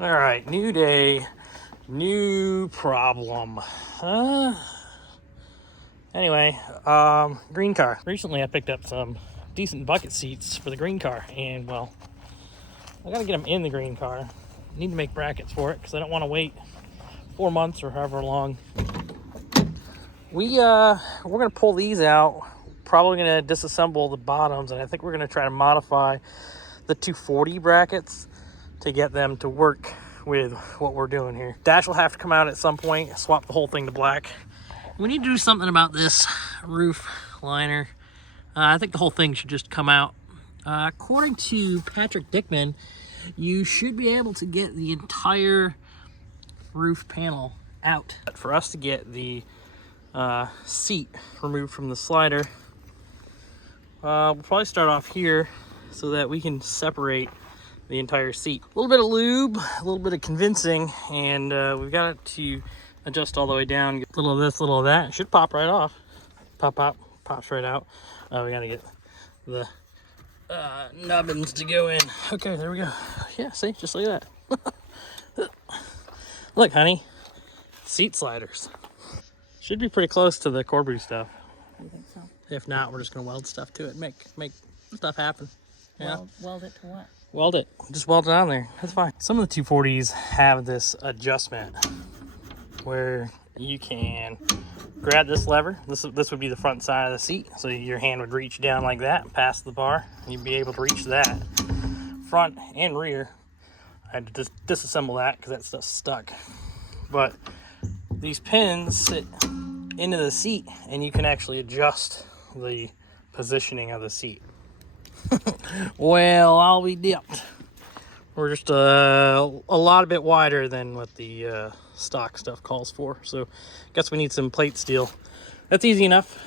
All right, new day, new problem. Anyway, green car. Recently I picked up some decent bucket seats for the green car, and well, I gotta get them in the green car. I need to make brackets for it because I don't want to wait 4 months or however long. We're gonna pull these out. Probably gonna disassemble the bottoms, and I think we're gonna try to modify the 240 brackets to get them to work with what we're doing here. Dash will have to come out at some point, swap the whole thing to black. We need to do something about this roof liner. I think the whole thing should just come out. According to Patrick Dickman, you should be able to get the entire roof panel out. For us to get the seat removed from the slider, we'll probably start off here so that we can separate the entire seat. A little bit of lube, a little bit of convincing, and we've got it to adjust all the way down. Get a little of this, a little of that. It should pop right off. Pops right out. We gotta get the nubbins to go in. Okay, there we go. Yeah, see, just like that. Look, honey, seat sliders. Should be pretty close to the Corbu stuff. You think so? If not, we're just gonna weld stuff to it, make stuff happen. Yeah. Weld it to what? Weld it. Just weld it on there. That's fine. Some of the 240s have this adjustment where you can grab this lever. This would be the front side of the seat. So your hand would reach down like that, past the bar. And you'd be able to reach that. Front and rear. I had to just disassemble that because that stuff's stuck. But these pins sit into the seat and you can actually adjust the positioning of the seat. Well, I'll be dipped. We're just a bit wider than what the stock stuff calls for. So I guess we need some plate steel. That's easy enough.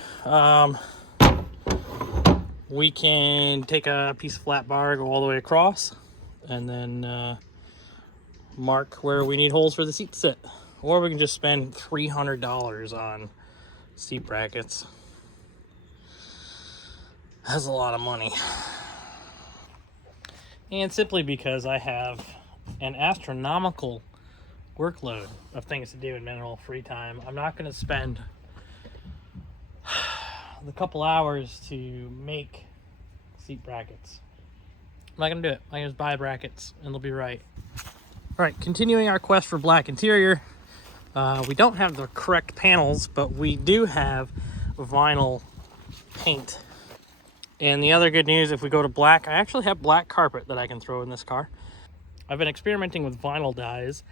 We can take a piece of flat bar, go all the way across, and then mark where we need holes for the seat to sit. Or we can just spend $300 on seat brackets. That's a lot of money. And simply because I have an astronomical workload of things to do in mineral free time, I'm not going to spend the couple hours to make seat brackets. I'm not going to do it. I can just buy brackets and they'll be right. All right, continuing our quest for black interior. We don't have the correct panels, but we do have vinyl paint. And the other good news, if we go to black, I actually have black carpet that I can throw in this car. I've been experimenting with vinyl dyes,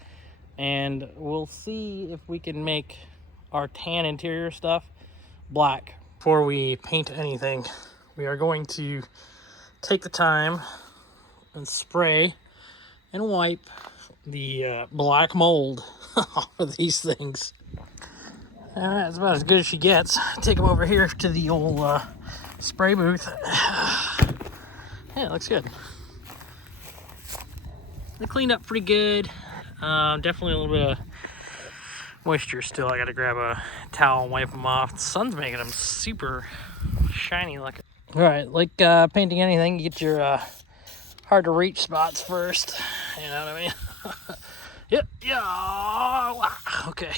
and we'll see if we can make our tan interior stuff black. Before we paint anything, we are going to take the time and spray and wipe the black mold off of these things. That's about as good as she gets. Take them over here to the old spray booth. Yeah, it looks good. They cleaned up pretty good. Definitely a little bit of moisture still. I gotta grab a towel and wipe them off. The sun's making them super shiny looking. All right, like painting anything, you get your hard to reach spots first. You know what I mean? Yep, yeah. Okay.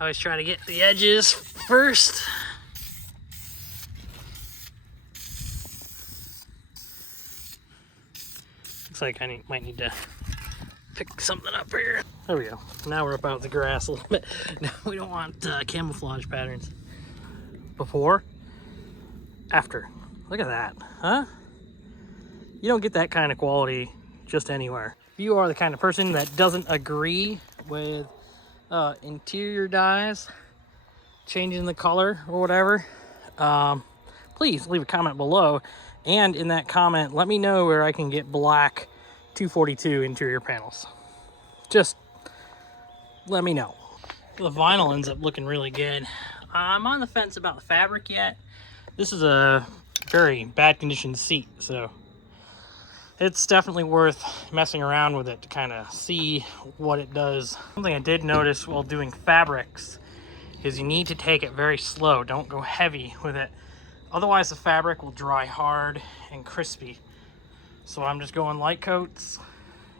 I always try to get the edges first. Looks like I might need to pick something up here. There we go. Now we're up out of the grass a little bit. No, we don't want camouflage patterns. Before, after. Look at that, huh? You don't get that kind of quality just anywhere. If you are the kind of person that doesn't agree with interior dyes changing the color or whatever, please leave a comment below, and in that comment let me know where I can get black 242 interior panels. Just let me know. The vinyl ends up looking really good. I'm on the fence about the fabric yet. This is a very bad condition seat, so it's definitely worth messing around with it to kind of see what it does. Something I did notice while doing fabrics is you need to take it very slow. Don't go heavy with it. Otherwise the fabric will dry hard and crispy. So I'm just going light coats,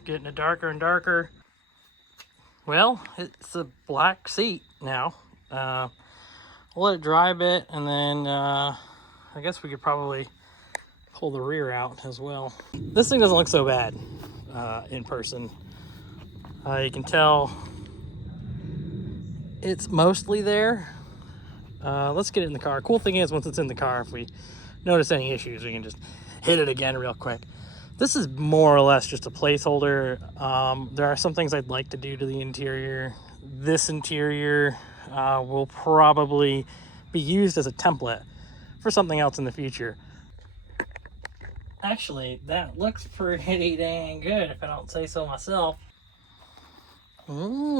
getting it darker and darker. Well, it's a black seat now. We'll let it dry a bit, and then I guess we could probably pull the rear out as well. This thing doesn't look so bad in person. You can tell it's mostly there. Let's get it in the car. Cool thing is, once it's in the car, if we notice any issues, we can just hit it again real quick. This is more or less just a placeholder. There are some things I'd like to do to the interior. This interior will probably be used as a template for something else in the future. Actually, that looks pretty dang good, if I don't say so myself. Wow.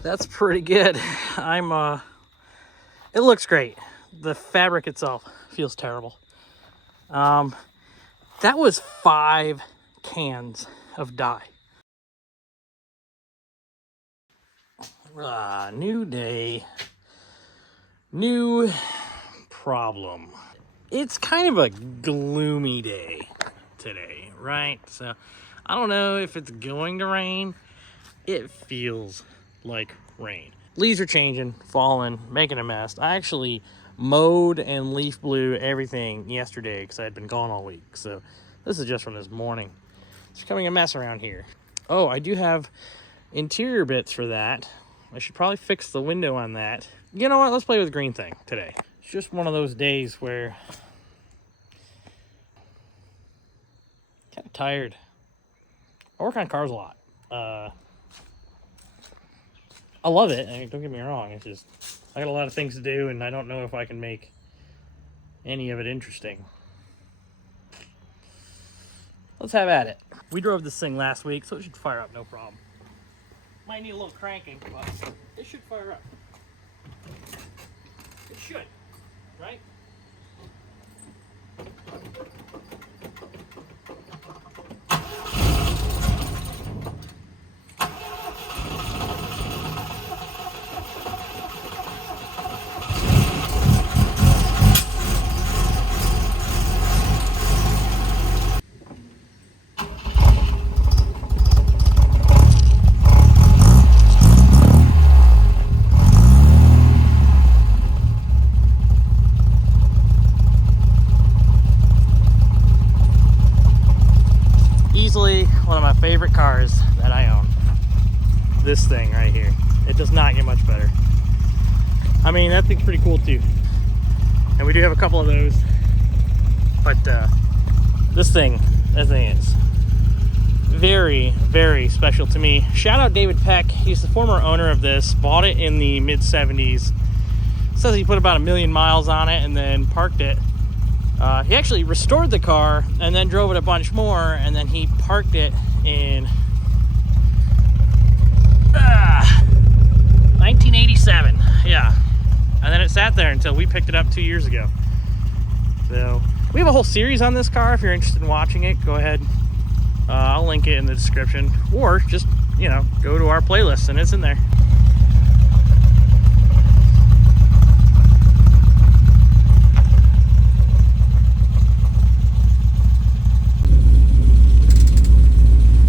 That's pretty good. It looks great. The fabric itself feels terrible. That was 5 cans of dye. New day, new problem. It's kind of a gloomy day today, right? So I don't know if it's going to rain. It feels like rain. Leaves are changing, falling, making a mess. I actually mowed and leaf blew everything yesterday because I had been gone all week. So this is just from this morning. It's becoming a mess around here. Oh, I do have interior bits for that. I should probably fix the window on that. You know what? Let's play with the green thing today. It's just one of those days where I'm kind of tired. I work on cars a lot. I love it. I mean, don't get me wrong. It's just, I got a lot of things to do, and I don't know if I can make any of it interesting. Let's have at it. We drove this thing last week, so it should fire up no problem. Might need a little cranking, but it should fire up. It should, right? Easily one of my favorite cars that I own. This thing right here. It does not get much better. I mean, that thing's pretty cool too. And we do have a couple of those. But this thing is very, very special to me. Shout out David Peck. He's the former owner of this. Bought it in the mid-70s. Says he put about 1 million miles on it and then parked it. He actually restored the car and then drove it a bunch more, and then he parked it in 1987. Yeah. And then it sat there until we picked it up 2 years ago. So we have a whole series on this car. If you're interested in watching it, go ahead. I'll link it in the description, or just, you know, go to our playlist and it's in there.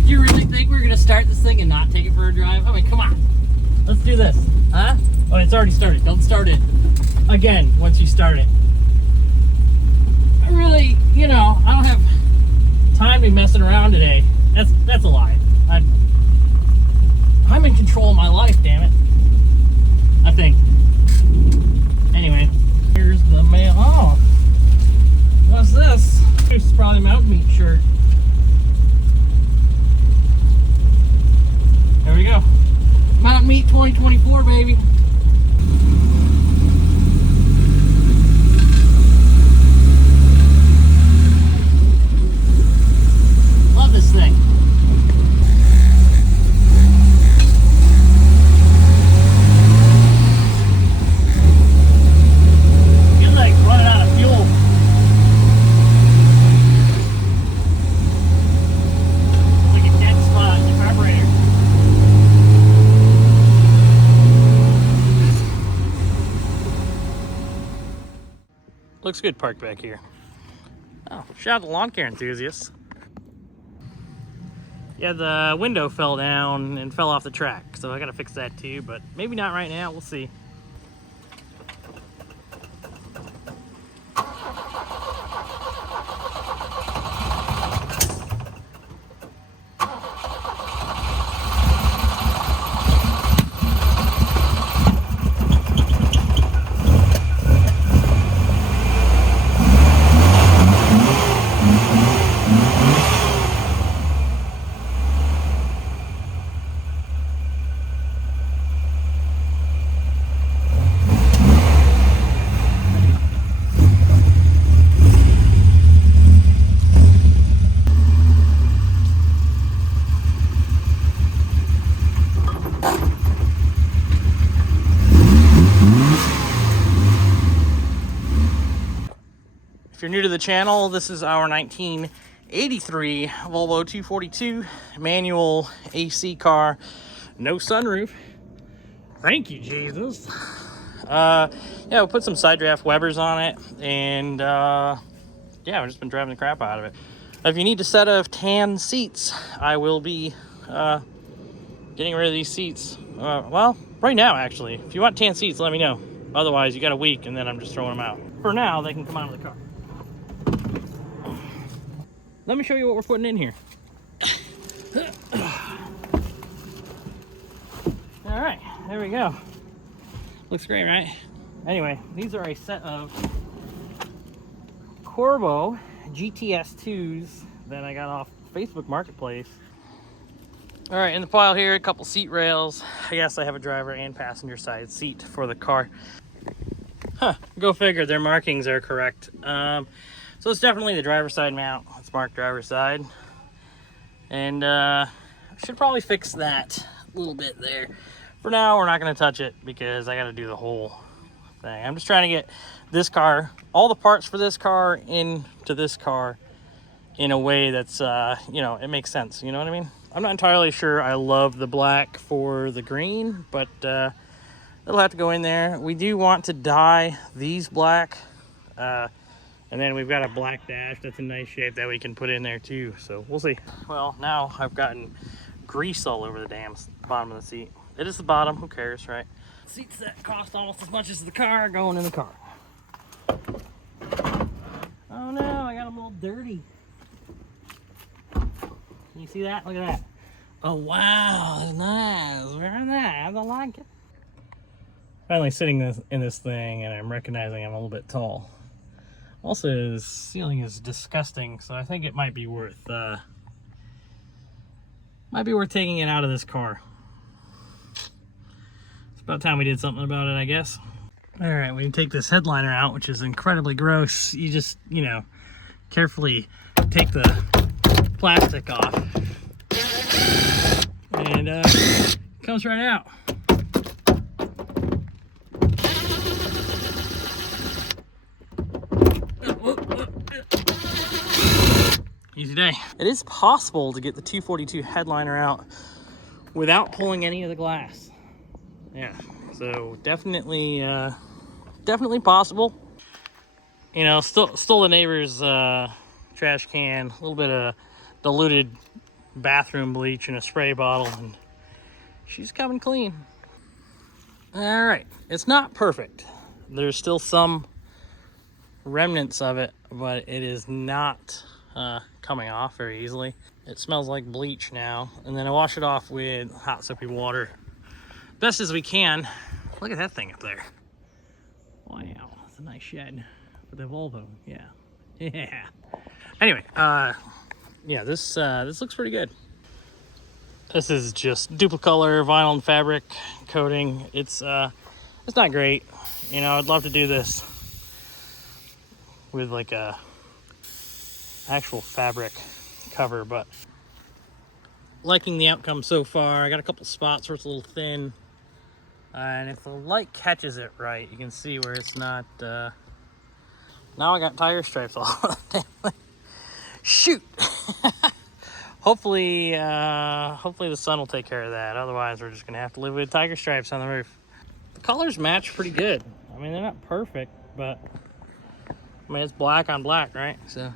Do you really think we're gonna start this thing and not take it for a drive? I mean, come on. Let's do this, huh? Oh, it's already started. Don't start it again once you start it. I really, you know, I don't have time to be messing around today. That's a lie. I'm in control of my life, damn it. I think. Anyway, here's the mail. Oh, what's this? This is probably Mountain Meat shirt. There we go. Mountain Meat 2024, baby. Love this thing. Feels like running out of fuel. Like a dead spot in the carburetor. Looks good parked back here. Oh, shout out to lawn care enthusiasts. Yeah, the window fell down and fell off the track, so I gotta fix that too, but maybe not right now, we'll see. If you're new to the channel, this is our 1983 Volvo 242 manual AC car, no sunroof. Thank you, Jesus. Yeah, we put some side draft Webers on it, and yeah, I've just been driving the crap out of it. If you need a set of tan seats, I will be getting rid of these seats. Well, right now, actually. If you want tan seats, let me know. Otherwise, you got a week, and then I'm just throwing them out. For now, they can come out of the car. Let me show you what we're putting in here. All right, there we go. Looks great, right? Anyway, these are a set of Volvo GTS2s that I got off Facebook Marketplace. All right, in the pile here, a couple seat rails. Yes, I have a driver and passenger side seat for the car. Huh, go figure, their markings are correct. So it's definitely the driver's side mount. It's marked driver's side. And I should probably fix that a little bit there. For now, we're not gonna touch it because I gotta do the whole thing. I'm just trying to get this car, all the parts for this car into this car in a way that's, you know, it makes sense. You know what I mean? I'm not entirely sure I love the black for the green, but it'll have to go in there. We do want to dye these black. And then we've got a black dash that's in nice shape that we can put in there too. So we'll see. Well, now I've gotten grease all over the damn bottom of the seat. It is the bottom, who cares, right? Seats that cost almost as much as the car going in the car. Oh no, I got them a little dirty. Can you see that? Look at that. Oh wow, that's nice. Very nice. I like it. Finally sitting in this thing, and I'm recognizing I'm a little bit tall. Also, the ceiling is disgusting, so I think it might be worth taking it out of this car. It's about time we did something about it, I guess. All right, we can take this headliner out, which is incredibly gross. You just, you know, carefully take the plastic off, and it comes right out. Easy day. It is possible to get the 242 headliner out without pulling any of the glass. Yeah, so definitely possible. You know, stole the neighbor's trash can, a little bit of diluted bathroom bleach in a spray bottle, and she's coming clean. All right, it's not perfect. There's still some remnants of it, but it is not coming off very easily. It smells like bleach now, and then I wash it off with hot soapy water best as we can. Look at that thing up there. Wow, that's a nice shed for the Volvo. Yeah. Anyway, yeah, this looks pretty good. This is just duplicolor vinyl and fabric coating. It's not great. You know, I'd love to do this with like a actual fabric cover, but liking the outcome so far. I got a couple spots where it's a little thin, and if the light catches it right, you can see where it's not. Now I got tire stripes all shoot. Hopefully the sun will take care of that. Otherwise, we're just gonna have to live with tiger stripes on the roof. The colors match pretty good. I mean, they're not perfect, but I mean, it's black on black, right? So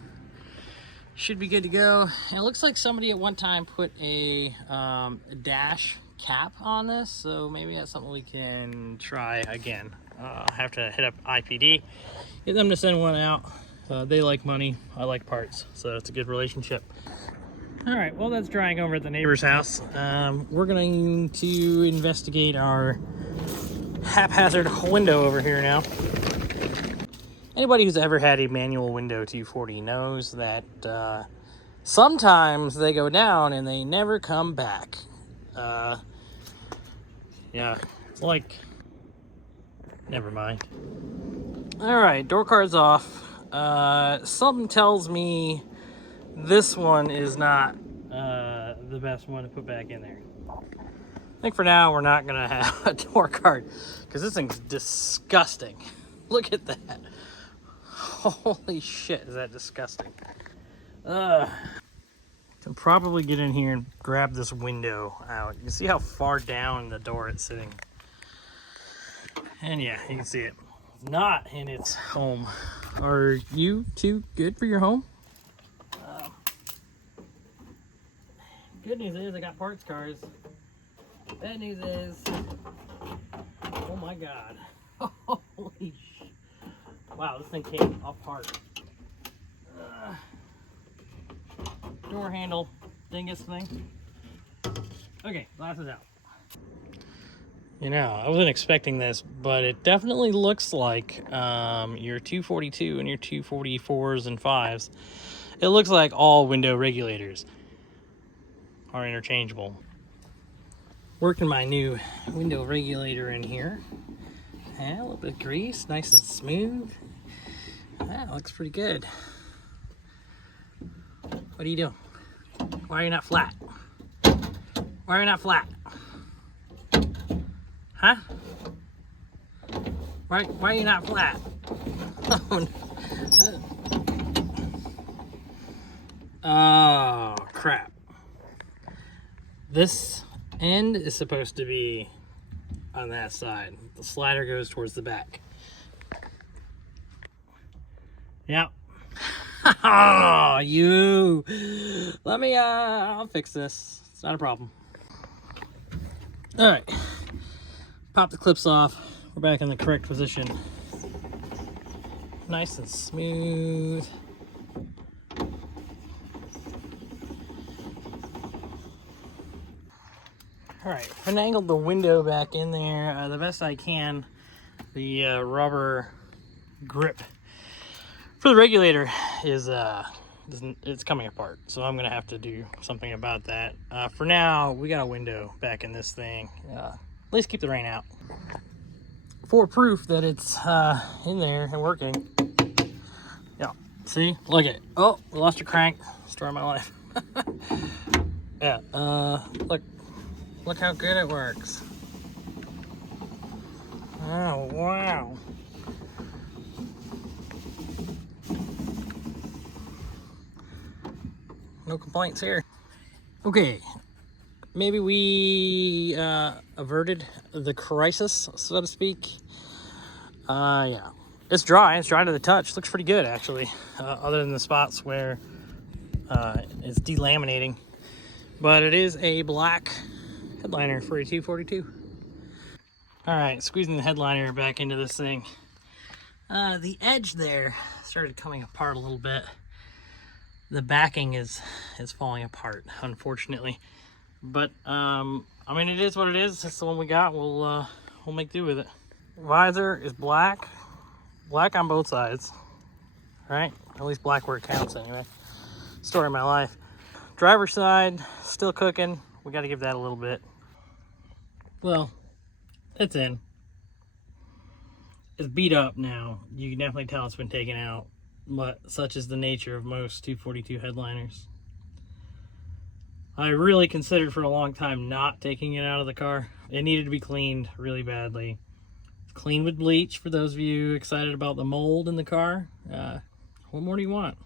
Should be good to go. And it looks like somebody at one time put a dash cap on this, so maybe that's something we can try again. I'll have to hit up IPD, get them to send one out. They like money, I like parts, so it's a good relationship. All right, well, that's drying over at the neighbor's house. We're going to investigate our haphazard window over here now. Anybody who's ever had a manual window 240 knows that sometimes they go down and they never come back. Yeah, it's like, never mind. All right, door card's off. Something tells me this one is not the best one to put back in there. I think for now we're not gonna have a door card because this thing's disgusting. Look at that. Holy shit, is that disgusting. Can probably get in here and grab this window out. You can see how far down the door it's sitting. And yeah, you can see it. Not in its home. Are you too good for your home? Good news is I got parts cars. Bad news is, oh my god. Holy shit. Wow, this thing came apart. Door handle, dingus thing. Okay, glasses out. You know, I wasn't expecting this, but it definitely looks like your 242 and your 244s and 5s. It looks like all window regulators are interchangeable. Working my new window regulator in here. Yeah, a little bit of grease, nice and smooth. That looks pretty good. What are you doing? Why are you not flat? Why are you not flat? Huh? Why are you not flat? Oh, crap. This end is supposed to be on that side. The slider goes towards the back. Yep. Oh, you. Let me, I'll fix this. It's not a problem. All right. Pop the clips off. We're back in the correct position. Nice and smooth. All right, finagled the window back in there the best I can. The rubber grip for the regulator is it's coming apart, so I'm gonna have to do something about that. For now, we got a window back in this thing. At least keep the rain out. For proof that it's in there and working. Yeah, see, look at it. Oh, we lost a crank. Story of my life. Yeah, look how good it works. Oh, wow. No complaints here. Okay, maybe we averted the crisis, so to speak. Yeah, it's dry. It's dry to the touch. Looks pretty good, actually, other than the spots where it's delaminating. But it is a black headliner for a 242. All right, squeezing the headliner back into this thing. The edge there started coming apart a little bit. The backing is falling apart, unfortunately. But I mean, it is what it is. It's the one we got. We'll make do with it. Visor is black on both sides, right? At least black where it counts, anyway. Story of my life. Driver's side still cooking. We got to give that a little bit. Well, it's in. It's beat up now. You can definitely tell it's been taken out, but such is the nature of most 242 headliners. I really considered for a long time not taking it out of the car. It needed to be cleaned really badly. Clean with bleach for those of you excited about the mold in the car. What more do you want?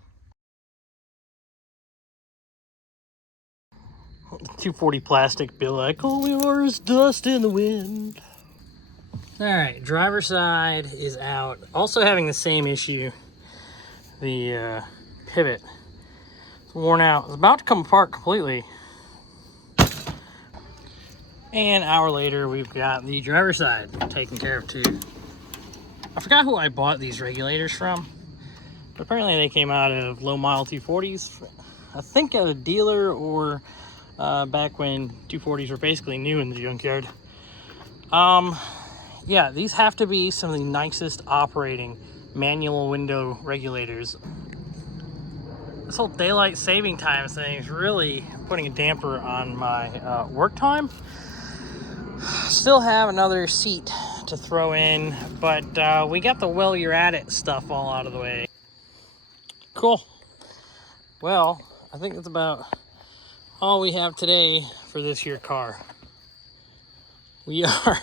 240 plastic be like, all we are is dust in the wind. All right, driver's side is out. Also having the same issue. The pivot. It's worn out. It's about to come apart completely. And an hour later, we've got the driver's side taken care of too. I forgot who I bought these regulators from, but apparently they came out of low mile 240s. I think at a dealer or back when 240s were basically new in the junkyard. Yeah, these have to be some of the nicest operating manual window regulators. This whole daylight saving time thing is really putting a damper on my work time. Still have another seat to throw in, but we got the while you're at it stuff all out of the way. Cool. Well, I think that's about all we have today for this here car. We are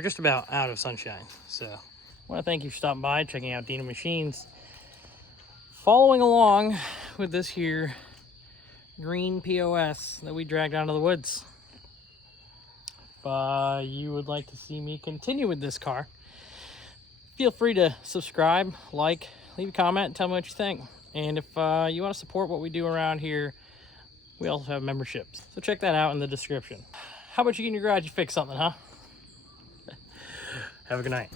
just about out of sunshine. So I want to thank you for stopping by, checking out Dino Machines, following along with this here green POS that we dragged out of the woods. If you would like to see me continue with this car, feel free to subscribe, like, leave a comment, and tell me what you think. And if you want to support what we do around here, we also have memberships. So check that out in the description. How about you get in your garage and fix something, huh? Have a good night.